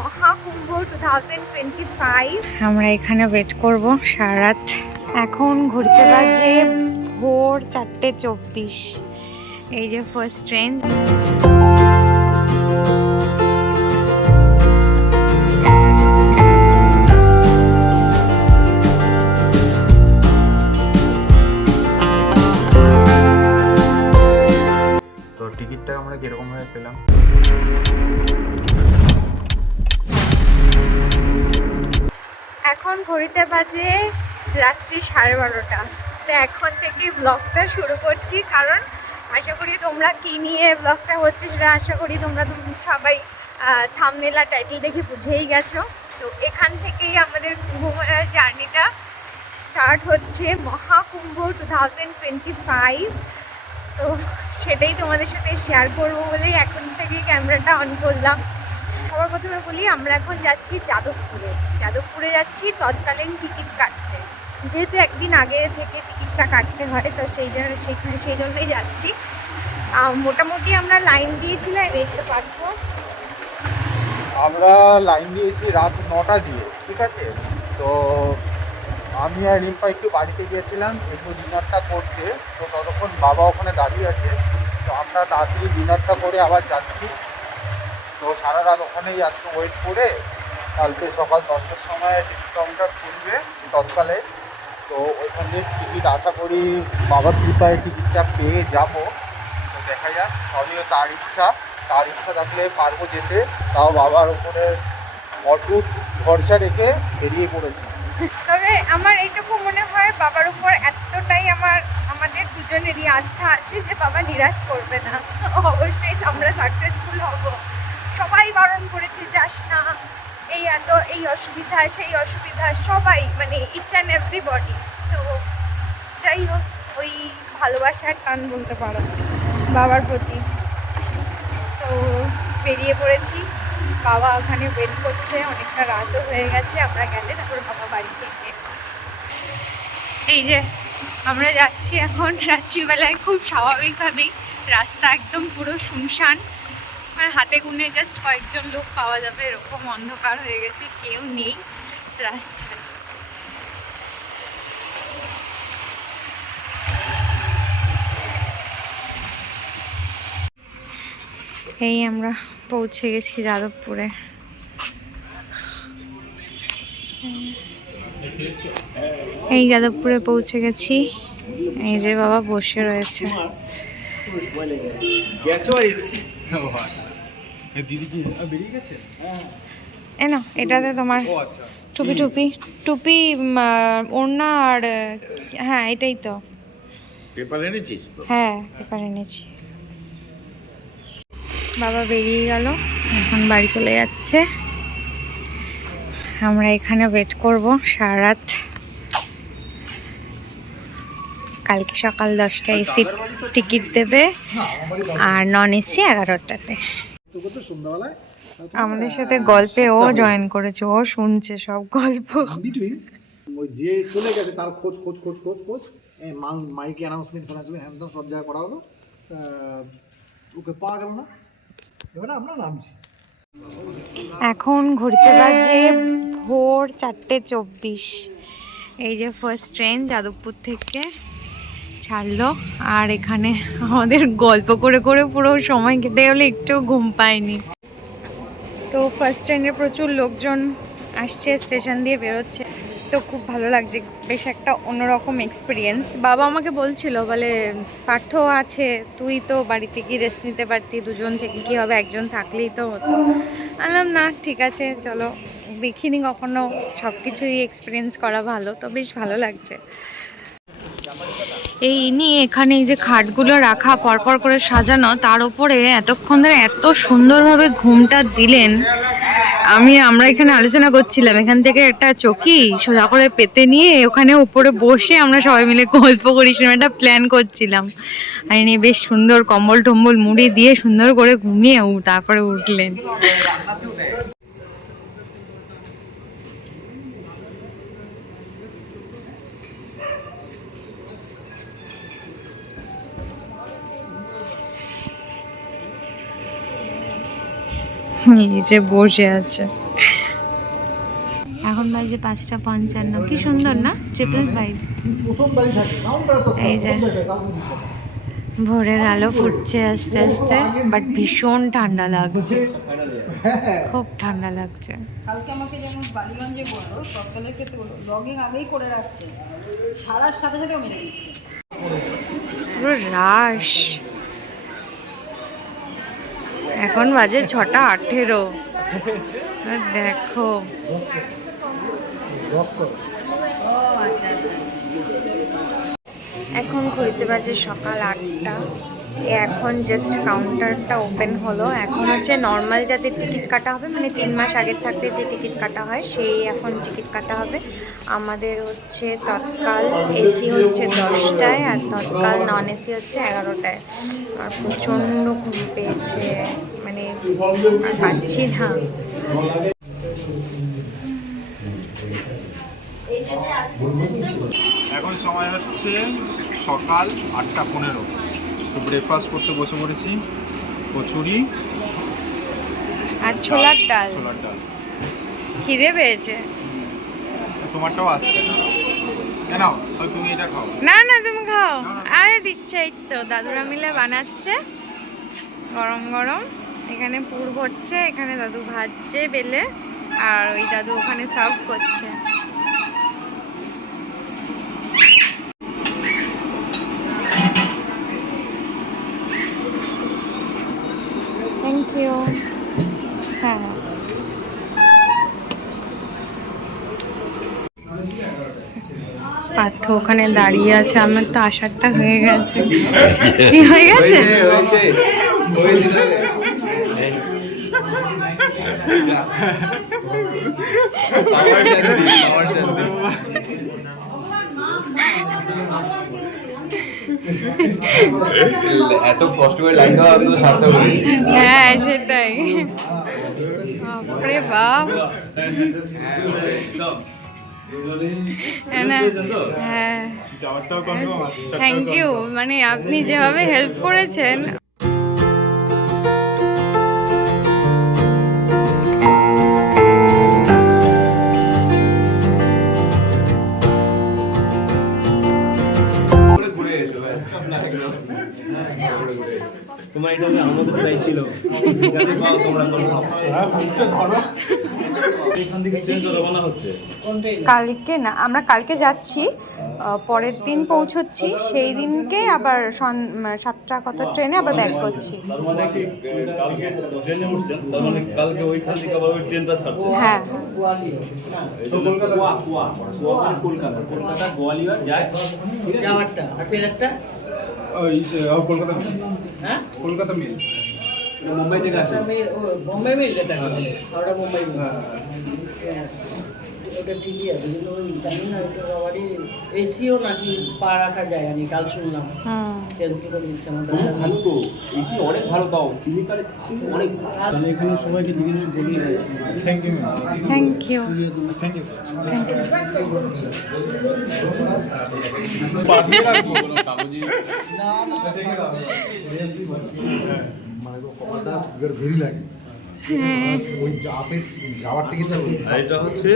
Mahakumbh two thousand twenty five আমরা এখানে wait করব সারা রাত এখন ঘুরতে বাজে ভোর চারটে চব্বিশ। এই যে ফার্স্ট ট্রেন ঘড়িতে বাজে রাত্রি সাড়ে বারোটা। তো এখন থেকে ব্লগটা শুরু করছি, কারণ আশা করি তোমরা কি নিয়ে ব্লগটা হচ্ছে সেটা আশা করি তোমরা তো সবাই থামনেলা টাইটেল দেখে বুঝেই গেছো। তো এখান থেকেই আমাদের কুম্ভমেলার জার্নিটা স্টার্ট হচ্ছে Mahakumbh two thousand twenty five তো সেটাই তোমাদের সাথে শেয়ার করব বলেই এখন থেকেই ক্যামেরাটা অন করলাম। সবার প্রথমে বলি, আমরা এখন যাচ্ছি যাদবপুরে। যাদবপুরে যাচ্ছি, তৎকালীন টিকিট কাটতে। যেহেতু একদিন আগে থেকে টিকিটটা কাটতে হয়, তো সেই জন্য সেখানে, সেই জন্যই যাচ্ছি। মোটামুটি আমরা লাইন দিয়েছিলাম, এসে পারব। আমরা লাইন দিয়েছি রাত নটা দিয়ে, ঠিক আছে? তো আমি আর রিম্পা একটু বাড়িতে গিয়েছিলাম, একটু ডিনারটা করতে। তো ততক্ষণ বাবা ওখানে দাঁড়িয়ে আছে। তো আমরা তাড়াতাড়ি ডিনারটা করে আবার যাচ্ছি। তো সারা রাত ওখানেই আজকে ওয়েট করে কালকে সকাল দশটার সময় টিকিট কাউন্টার খুলবে তৎকালে। তো ওইখান টিকিট আশা করি বাবার কৃপায় টিকিটটা পেয়ে যাব। তো দেখা যাক, সবই তার ইচ্ছা। তার ইচ্ছা থাকলে পারব যেতে। তাও বাবার উপরে অটুট ভরসা রেখে বেরিয়ে পড়েছি। তবে আমার এইটুকু মনে হয় বাবার উপর এতটাই আমার, আমাদের দুজনেরই আস্থা আছে যে বাবা নিরাশ করবে না। অবশ্যই আমরা সাকসেসফুল হব। সবাই বারণ করেছে, যাস না, এই এত, এই অসুবিধা আছে, এই অসুবিধা। সবাই মানে ইচ অ্যান্ড এভরিবডি তো যাই হোক, ওই ভালোবাসার টান বলতে পারো, বাবার প্রতি। তো বেরিয়ে পড়েছি। বাবা ওখানে ওয়েট করছে, অনেকটা রাতও হয়ে গেছে, আমরা গেলে তারপর বাবা বাড়ি থেকে এই যে, আমরা যাচ্ছি এখন, রাত্রিবেলায় খুব স্বাভাবিকভাবেই, রাস্তা একদম পুরো শুনশান। আর হাতে গুনে জাস্ট কয়েকজন লোক পাওয়া যাবে এরকম অন্ধকার হয়ে গেছে কেউ নেই রাস্তায়। এই আমরা পৌঁছে গেছি যাদবপুরে। এই যাদবপুরে পৌঁছে গেছি। এই যে বাবা বসে রয়েছে। গেছে এ না এটাতে তোমার আচ্ছা। টুপি টুপি টুপি ওড়না আর হ্যাঁ এটাই তো। পেপার এনেছিস তো? হ্যাঁ পেপার এনেছি। বাবা বেরিয়ে গেল এখন বাড়ি চলে যাচ্ছে। আমরা এখানে ওয়েট করব সারা রাত কালকে সকাল দশটায় এসি টিকিট দেবে। আর নন এসি এগারোটাতে। আমাদের সাথে গল্পে ও জয়েন করেছে ও শুনছে সব গল্প। বিটুইন ওই যে চলে গেছে তার খোঁজ খোঁজ খোঁজ খোঁজ খোঁজ মাইকে অ্যানাউন্সমেন্ট হ্যান সব জায়গায় করা হলো। ওকে পাওয়া গেল না। এবারে আমরা নামছি। এখন ঘুরতে বাজে ভোর চারটে চব্বিশ। এই যে ফার্স্ট ট্রেন যাদবপুর থেকে। ছাড়লো। আর এখানে আমাদের গল্প করে করে পুরো সময় কেটে গেলে, একটু ঘুম পায়নি। তো ফার্স্ট ট্রেনে প্রচুর লোকজন আসছে স্টেশন দিয়ে বেরোচ্ছে। তো খুব ভালো লাগছে, বেশ একটা অন্যরকম এক্সপিরিয়েন্স বাবা আমাকে বলছিল, বলে, পার্থ আছে, তুই তো বাড়িতে গিয়ে রেস্ট নিতে পারতি, দুজন থেকে কি হবে, একজন থাকলেই তো হতো। বললাম, না, ঠিক আছে, চলো। দেখিনি কখনো সব কিছুই এক্সপিরিয়েন্স করা ভালো, তো বেশ ভালো লাগছে। এই ইনি এখানে এই যে খাটগুলো রাখা, পরপর করে সাজানো, তার উপরে এতক্ষণ ধরে এত সুন্দরভাবে ঘুমটা দিলেন। আমি, আমরা এখানে আলোচনা করছিলাম, এখান থেকে একটা চকি সোজা করে পেতে নিয়ে ওখানে উপরে বসে আমরা সবাই মিলে গল্প করি সেরকম একটা প্ল্যান করছিলাম। আর ইনি বেশ সুন্দর কম্বল টম্বল মুড়ি দিয়ে সুন্দর করে ঘুমিয়ে তারপরে উঠলেন। এই যে বসে আছে। এখন বাজে পাঁচটা পঞ্চান্ন। কি সুন্দর না? ট্রিপল ফাইভ এই যে। ভোরের আলো ফুটছে আস্তে আস্তে বাট ভীষণ ঠান্ডা লাগছে। খুব ঠান্ডা লাগছে। কালকে আমাকে যেমন বালিগঞ্জে বলল সকালের ক্ষেত্রে বলল লগিং আগেই করে রাখছে। ছাড়ার সাথে দিচ্ছে। পুরো রাশ। এখন বাজে ছটা আঠেরো। দেখো। এখন ঘড়িতে বাজে সকাল আটটা। এখন জাস্ট কাউন্টারটা ওপেন হলো। এখন হচ্ছে নর্মাল যাদের টিকিট কাটা হবে মানে তিন মাস আগের থাকতে যে টিকিট কাটা হয়, সেই এখন টিকিট কাটা হবে। আমাদের হচ্ছে তৎকাল এসি হচ্ছে দশটায় আর তৎকাল নন এসি হচ্ছে এগারোটায়। আর প্রচণ্ড ঘুম পেয়েছে। আর পাচ্ছি না এখন সময় হচ্ছে সকাল আটটা পনেরো। তো ব্রেকফাস্ট করতে বসে পড়েছি কচুরি আর ছোলার ডাল। ছোলার ডাল। খিদে পেয়েছে। তোমারটাও আসছে না। নাও তুমি এটা খাও। না না তুমি খাও। আরে দিচ্ছে এই তো দাদুরা মিলে বানাচ্ছে। গরম গরম। এখানে পুর ভরছে এখানে দাদু ভাজছে বেলে আর ওই দাদু ওখানে সার্ভ করছে। থ্যাংক ইউ হ্যাঁ পার্থ ওখানে দাঁড়িয়ে আছে আমার তো আসারটা হয়ে গেছে। কি হয়ে গেছে? এত কষ্ট করে লাইন দেওয়া তো হয়নি। হ্যাঁ সেটাই। বাপরে বাপ। হ্যাঁ। থ্যাংক ইউ মানে আপনি যেভাবে হেল্প করেছেন তোমার এটা আমাদেরটাই ছিল। হচ্ছে। কালকে না আমরা কালকে যাচ্ছি পরের দিন পৌঁছচ্ছি সেই দিনকে আবার সন- সাতটা কত ট্রেনে আবার ব্যাক করছি। মানে মানে কালকে ওইখান থেকে আবার ওই ট্রেনটা ছাড়ছে হ্যাঁ। এই জন্য গোয়া গোয়া। গোয়া মানে কলকাতা। কলকাতা গোয়ালিয়র যায়। ওই কলকাতা হ্যাঁ? কলকাতা মিল। মুম্বাই থেকে আসে। বোম্বাই মেল যেটা। হাওড়া বোম্বাই মেল। ওটা ঠিকই আছে কিন্তু ওই জানি না ওটা সবারই এসিও নাকি পা রাখা যায় আমি কাল শুনলাম। ক্যান্সেল করে দিচ্ছে আমাদের খুব ভালো তো এসি অনেক ভালো তাও স্লিপারে অনেক তাহলে এখানে সবাইকে জিজ্ঞেস করি thank you thank you thank you মানে তো আর এটা হচ্ছে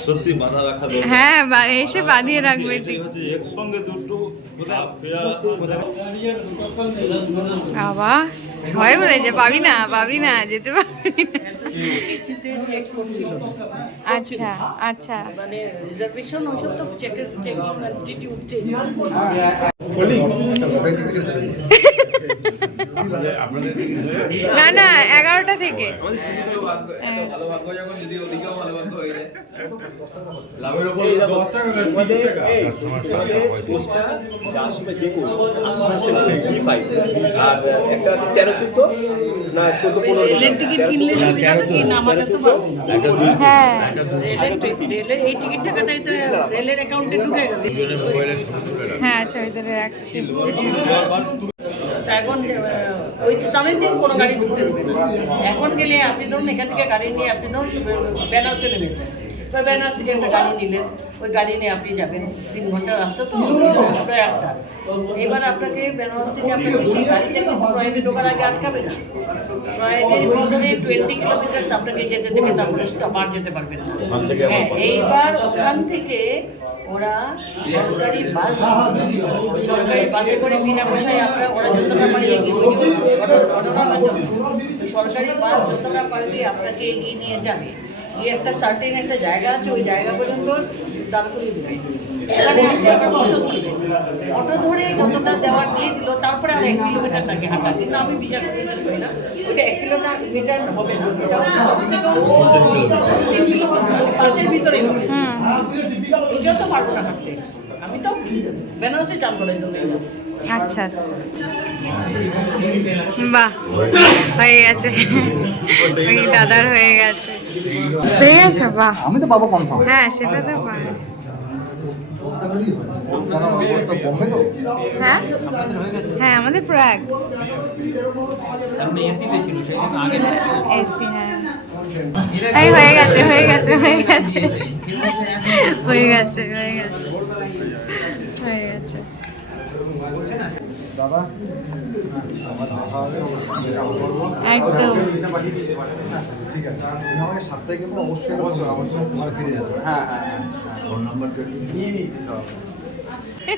সত্যি মাথা রাখা দরকার। হ্যাঁ বা- এসে বাঁধিয়ে রাখবে ঠিক। হচ্ছে একসঙ্গে দুটো বাবা ভয় করেছে পাবি না পাবি না যেতে পারবি আচ্ছা আচ্ছা। মানে রিজার্ভেশন ওইসব তো চেকের চেকিং ডিটি উঠছে না না এগারোটা থেকে তেরো চোদ্দ না চোদ্দ পনেরো। হ্যাঁ রেলের এই টিকিট টাকাটাই তো রেলের অ্যাকাউন্টে ঢুকে গেছে হ্যাঁ আচ্ছা ভিতরে রাখছি এখন ওই স্নানের দিন কোনো গাড়ি ঢুকতে দেবে না। এখন গেলে আপনি ধরুন এখান থেকে গাড়ি নিয়ে আপনি ধরুন বেনারসে নেমেছেন বা বেনারস থেকে একটা গাড়ি নিলেন ওই গাড়ি নিয়ে আপনি যাবেন। তিন ঘণ্টা রাস্তা তো প্রায় একটা এবার আপনাকে বেনারস থেকে আপনাকে সেই গাড়িতে কিন্তু প্রয়াগে ঢোকার আগে আটকাবে না। প্রয়াগের ভিতরে টোয়েন্টি কিলোমিটার আপনাকে যেতে দেবে তারপরে স্টপ যেতে পারবেন না। হ্যাঁ এইবার ওখান থেকে ওরা সরকারি বাস সরকারি বাসে করে বিনা পয়সায় আমরা ওরা যতটা পারি তো সরকারি বাস যতটা পারবে আপনাকে এগিয়ে নিয়ে যাবে। এই একটা সার্টেন একটা জায়গা আছে ওই জায়গা পর্যন্ত দাঁড় করিয়ে দেবে। অটো ধরে যতটা দেওয়ার দিয়ে দিল তারপরে আর এক কিলোমিটার তাকে হাঁটা কিন্তু আমি বিচার করেছি করি না। ওটা এক কিলোমিটার হবে না। এটা কমসে কম তিন কিলোমিটার। পাঁচের ভিতরে হবে। এটা পারব না হাঁটতে আমি তো বেনারসে চান করে আচ্ছা আচ্ছা। বাহ হয়ে গেছে। ওই দাদার হয়ে গেছে। হয়ে গেছে? বাহ। আমি তো পাবো কনফার্ম হ্যাঁ সেটা তো তো হ্যাঁ? হ্যাঁ আমাদের প্রাগ এসি হ্যাঁ। এই হয়ে গেছে হয়ে গেছে হয়ে গেছে। হয়ে গেছে হয়ে গেছে। হয়ে গেছে। একদম। ঠিক আছে আমাকে সাপ্তাহিক কিন্তু অবশ্যই হ্যাঁ হ্যাঁ হ্যাঁ ফোন নাম্বার নিয়ে নিয়েছি সব।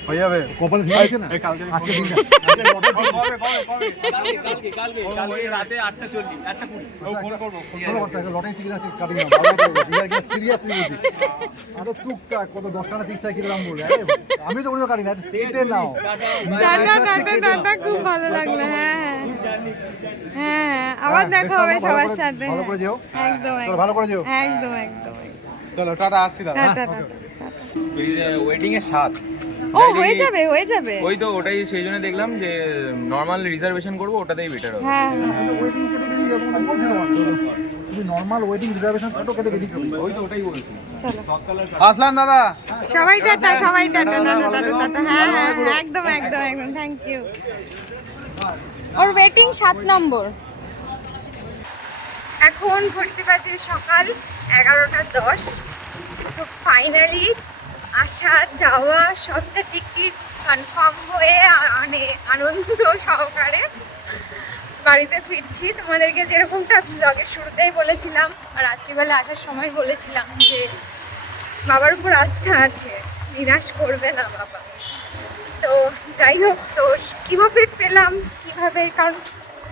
হয়ে যাবে কপাল ঠিক আছে না? কালকে আজকে দিন কবে? কবে কবে কালকে কালকে কালকে রাতে আটটা চল্লিশ আটটা ফোন করব ফোন কোনো কথা একটা লটারি টিকিট আছে কাটি না ভালো করে সিরিয়াস সিরিয়াসলি বলছি আরও টুকটাক কত দশ টাকা তিরিশ টাকা কিলো দাম আমি তো কোনো কাটি না কেটে নাও টাটা টাটা টাটা খুব ভালো লাগল হ্যাঁ হ্যাঁ হ্যাঁ হ্যাঁ আবার দেখা হবে সবার সাথে ভালো করে যেও একদম ভালো করে যেও একদম একদম চলো টাটা আসছি দাদা টাটা টাটা ওয়েটিং এর স্বাদ। ও হয়ে যাবে হয়ে যাবে। ওই তো ওটাই সেই জন্য দেখলাম যে নর্মাল রিজার্ভেশন করব ওটাতেই বেটার হবে। হ্যাঁ waiting normal waiting reservation photo কেটে দিবি ওই তো ওটাই বলছি। চলো। আসলাম দাদা। সবাই টাটা সবাই টাটা টাটা টাটা হ্যাঁ হ্যাঁ হ্যাঁ, একদম একদম একদম থ্যাংক ইউ ওর ওয়েটিং সাত নম্বর। এখন ঘড়িতে বাজে সকাল এগারোটা দশ। তো ফাইনালি আসা, যাওয়া, সবটা টিকিট কনফার্ম হয়ে মানে আনন্দ সহকারে বাড়িতে ফিরছি। তোমাদেরকে যেরকমটা ব্লগের শুরুতেই বলেছিলাম, রাত্রিবেলা আসার সময় বলেছিলাম যে, বাবার উপর আস্থা আছে, নিরাশ করবে না বাবা। তো যাই হোক, তো কীভাবে পেলাম, কীভাবে, কারণ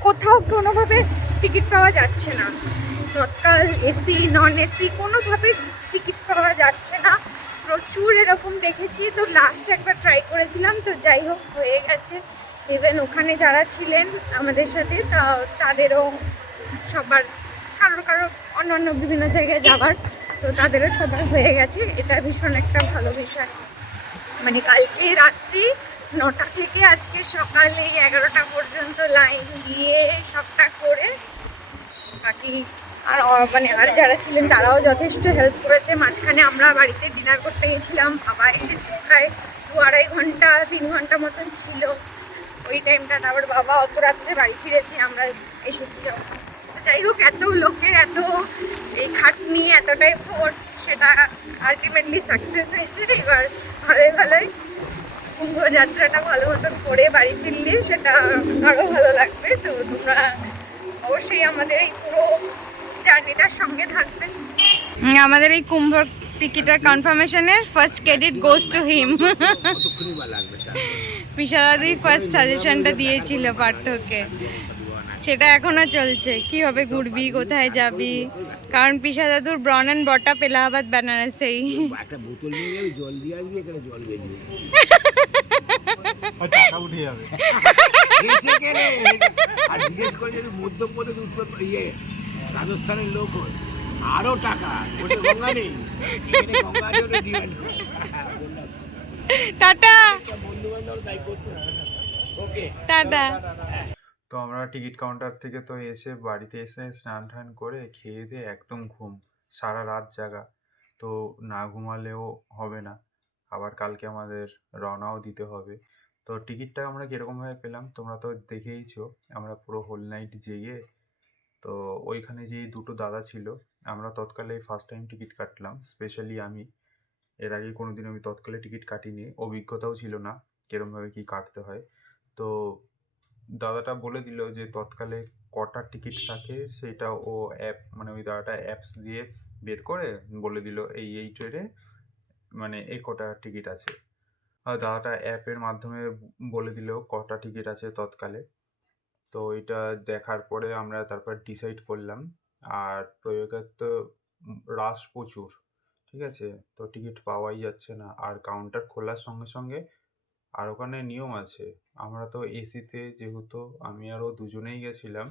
কোথাও কোনোভাবে টিকিট পাওয়া যাচ্ছে না। তৎকাল এসি নন এসি কোনোভাবে টিকিট পাওয়া যাচ্ছে না। প্রচুর এরকম দেখেছি। তো লাস্ট একবার ট্রাই করেছিলাম, তো যাই হোক হয়ে গেছে। ইভেন ওখানে যারা ছিলেন আমাদের সাথে, তা তাদেরও সবার, কারোর কারও অন্য অন্য বিভিন্ন জায়গায় যাবার, তো তাদেরও সবার হয়ে গেছে। এটা ভীষণ একটা ভালো বিষয়। মানে কালকে রাত্রি নটা থেকে আজকে সকালে এগারোটা পর্যন্ত লাইন দিয়ে সবটা করে বাকি আর মানে আর যারা ছিলেন তারাও যথেষ্ট হেল্প করেছে। মাঝখানে আমরা বাড়িতে ডিনার করতে গেছিলাম, বাবা এসেছে প্রায় দু আড়াই ঘণ্টা, তিন ঘণ্টা মতন ছিল। ওই টাইমটা তারপর বাবা অত রাত্রে বাড়ি ফিরেছি, আমরা এসেছি যখন। তো যাই হোক, এত লোকের এত এই খাটনি, এতটাই ফোর্ট সেটা আলটিমেটলি সাকসেস হয়েছে। এবার ভালোই ভালোই কুম্ভ যাত্রাটা ভালো মতন করে বাড়ি ফিরলে সেটা আরও ভালো লাগবে। তো তোমরা অবশ্যই আমাদের এই পুরো জার্নিটার সঙ্গে থাকবে। আমাদের এই কুম্ভ টিকিটের কনফার্মেশনের first credit goes to him পিসাদাদি first সাজেশনটা দিয়েছিল পার্থকে। সেটা এখনও চলছে। কীভাবে ঘুরবি কোথায় যাবি? কারণ পিসা দাদুর ব্রন অ্যান্ড বটা এলাহাবাদ বেনারসেই। টাকা আর বিশেষ করে যদি মধ্যপ্রদেশ উত্তর ইয়ে রাজস্থানের লোক হয়, আরও টাকা ওটা গঙ্গা নেই। এখানে গঙ্গা আছে ওটা demand করে। টাটা। টাটা। তো আমরা টিকিট কাউন্টার থেকে তো এসে বাড়িতে এসে স্নান টান করে খেয়ে দিয়ে একদম ঘুম সারা রাত জাগা। তো না ঘুমালেও হবে না। আবার কালকে আমাদের রওনাও দিতে হবে। তো টিকিটটা আমরা কীরকমভাবে পেলাম তোমরা তো দেখেইছো। আমরা পুরো হোল নাইট জেগে তো ওইখানে যে দুটো দাদা ছিল, আমরা তৎকালে ফার্স্ট টাইম টিকিট কাটলাম স্পেশালি আমি। এর আগে কোনো দিন আমি তৎকালে টিকিট কাটিনি, অভিজ্ঞতাও ছিল না কীরমভাবে কী কাটতে হয়। তো দাদাটা বলে দিল যে তৎকালে কটা টিকিট থাকে, সেটা ও অ্যাপ মানে ওই দাদাটা অ্যাপস দিয়ে বের করে বলে দিল এই এই ট্রেনে মানে এই কটা টিকিট আছে। আর দাদাটা অ্যাপের মাধ্যমে বলে দিল কটা টিকিট আছে তৎকালে। তো এটা দেখার পরে আমরা তারপর ডিসাইড করলাম। আর প্রয়োগের তো রাশ প্রচুর, ঠিক আছে? তো টিকিট পাওয়াই যাচ্ছে না। আর কাউন্টার খোলার সঙ্গে সঙ্গে আর ওখানে নিয়ম আছে। আমরা তো এসিতে যেহেতু আমি আরও দুজনেই গেছিলাম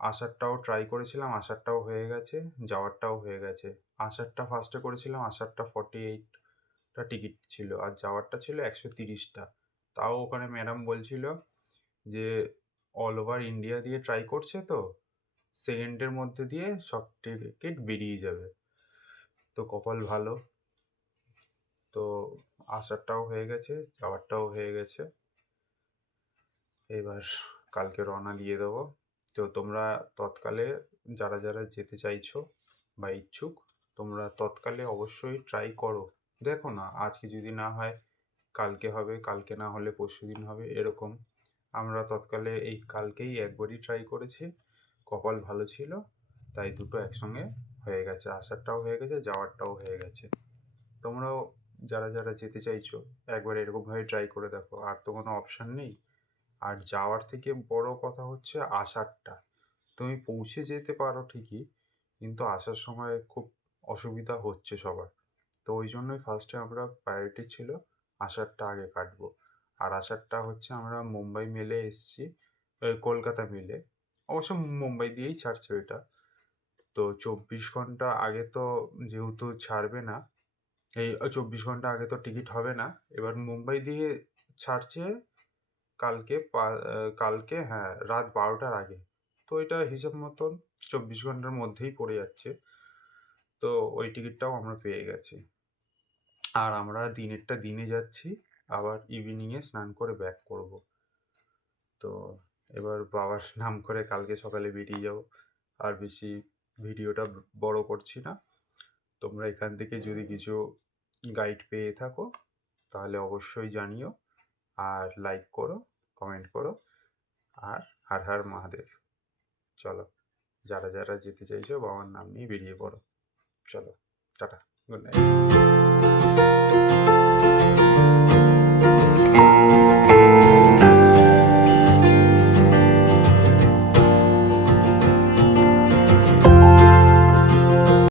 আসারটাও ট্রাই করেছিলাম আসারটাও হয়ে গেছে, যাওয়ারটাও হয়ে গেছে। আসারটা ফার্স্টে করেছিলাম আসারটা ফর্টি এইটটা টিকিট ছিল। আর যাওয়ারটা ছিল একশো তিরিশটা। তাও ওখানে ম্যাডাম বলছিল যে অল ওভার ইন্ডিয়া দিয়ে ট্রাই করছে তো সেকেন্ডের মধ্যে দিয়ে সব টিকিট বেরিয়ে যাবে। তো কপাল ভালো। তো আসারটাও হয়ে গেছে, যাওয়ারটাও হয়ে গেছে। এবার কালকে রওনা দিয়ে দেবো। তো তোমরা তৎকালে যারা যারা যেতে চাইছো বা ইচ্ছুক, তোমরা তৎকালে অবশ্যই ট্রাই করো। দেখো না, আজকে যদি না হয়, কালকে হবে, কালকে না হলে পরশু দিন হবে, এরকম। আমরা তৎকালে এই কালকেই একবারই ট্রাই করেছি। কপাল ভালো ছিল, তাই দুটো একসঙ্গে হয়ে গেছে। আসারটাও হয়ে গেছে, যাওয়ারটাও হয়ে গেছে। তোমরাও যারা যারা যেতে চাইছো, একবার এরকমভাবে ট্রাই করে দেখো। আর তো কোনো অপশান নেই। আর যাওয়ার থেকে বড় কথা হচ্ছে আসারটা। তুমি পৌঁছে যেতে পারো ঠিকই, কিন্তু আসার সময় খুব অসুবিধা হচ্ছে সবার। তো ওই জন্যই ফার্স্টে আমরা প্রায়োরিটি ছিল আসারটা আগে কাটবো। আর আসারটা হচ্ছে আমরা মুম্বাই মেলে এসছি কলকাতা মেলে। অবশ্য মুম্বাই দিয়েই ছাড়ছে ওইটা। তো চব্বিশ ঘণ্টা আগে তো যেহেতু ছাড়বে না, এই চব্বিশ ঘণ্টা আগে তো টিকিট হবে না, এবার মুম্বাই দিয়ে ছাড়ছে কালকে কালকে হ্যাঁ রাত বারোটার আগে। তো এটা হিসাব মতন চব্বিশ ঘণ্টার মধ্যেই পড়ে যাচ্ছে। তো ওই টিকিটটাও আমরা পেয়ে গেছি। আর আমরা দিনেরটা দিনে যাচ্ছি। আবার ইভিনিংয়ে স্নান করে ব্যাক করব। তো এবার বাবার নাম করে কালকে সকালে বেরিয়ে যাব। আর বেশি ভিডিওটা বড় করছি না। তোমরা এখান থেকে যদি কিছু গাইড পেয়ে থাকো, তাহলে অবশ্যই জানিও। আর লাইক করো কমেন্ট করো। আর হার হার মহাদেব। চলো, যারা যারা যেতে চাইছো বাবার নাম নিয়ে বেরিয়ে পড়ো। চলো, টাটা গুড নাইট